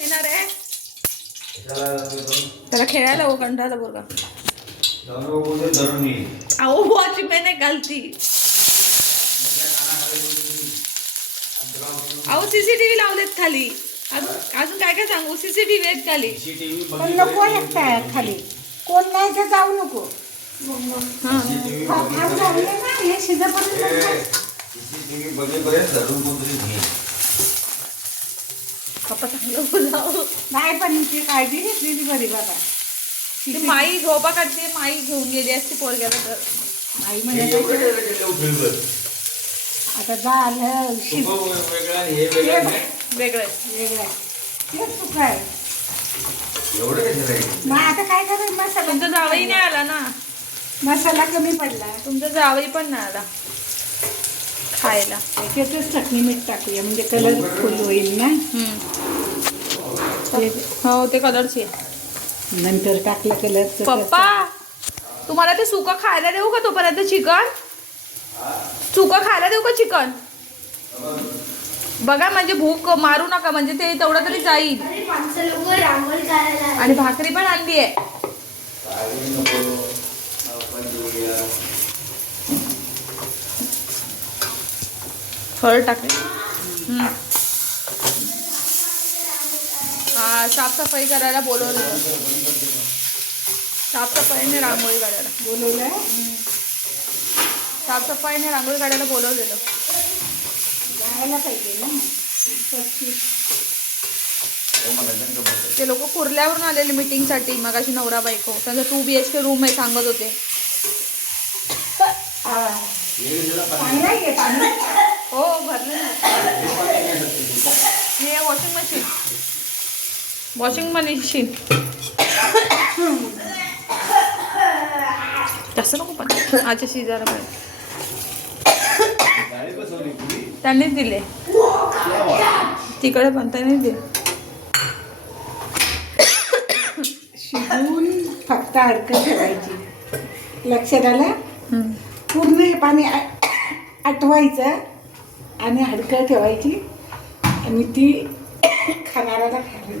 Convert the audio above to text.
येणार आहे त्याला खेळायला हो कंटाळा बोलगा अहो वॉच मैंने गलती अहो सीसीटीव्ही लावलेत खाली अजून काय काय सांगू सीसीटीव्ही आहेत खाली पण नको एकटा खाली कोण नाही तर जाऊ नको हे शिजेपर्यंत पप्पा चांगलं बोलाव नाही पण ती काळजी घेतलेली बरी बाबा ती माई झोपा काढते माई घेऊन गेली असती पोरग्याला तर आई म्हणजे आता झालं वेगळं वेगळं तेच चुका आहे मग आता काय करायचं मसाला तुमचा जावई नाही आला ना मसाला कमी पडला तुमचा जावई पण नाही आला खायला त्याच्यातच चटणी मीठ टाकूया म्हणजे कलरफुल होईल ना हो ते कलरची नंतर टाकलं कलर पप्पा तुम्हाला ते सुकं खायला देऊ का तोपर्यंत चिकन सुकं खायला देऊ का चिकन बघा म्हणजे भूक मारू नका म्हणजे ते तेवढं तरी जाईल आणि भाकरी पण आणली आहे फळ टाकले हा साफसफाई करायला बोलवलं साफसफाईने रांगोळी काढायला बोलवलं साफसफाईने रांगोळी काढायला बोलवलेलं जायला पाहिजे ना ते लोक कुर्ल्यावरून आलेले मीटिंगसाठी मगाशी नवरा बायको त्यांचा 2 BHK रूम आहे सांगत होते हो भरले हे वॉशिंग मशीन तसं नको पण आजच्या शेजारा त्यांनीच दिले तिकडे पण त्यांनीच दिले शिजवून फक्त अडकं ठेवायची लक्षात आलं पूर्ण हे पाणी आटवायचं आणि हडकं ठेवायची आणि ती खाणाऱ्याला खायला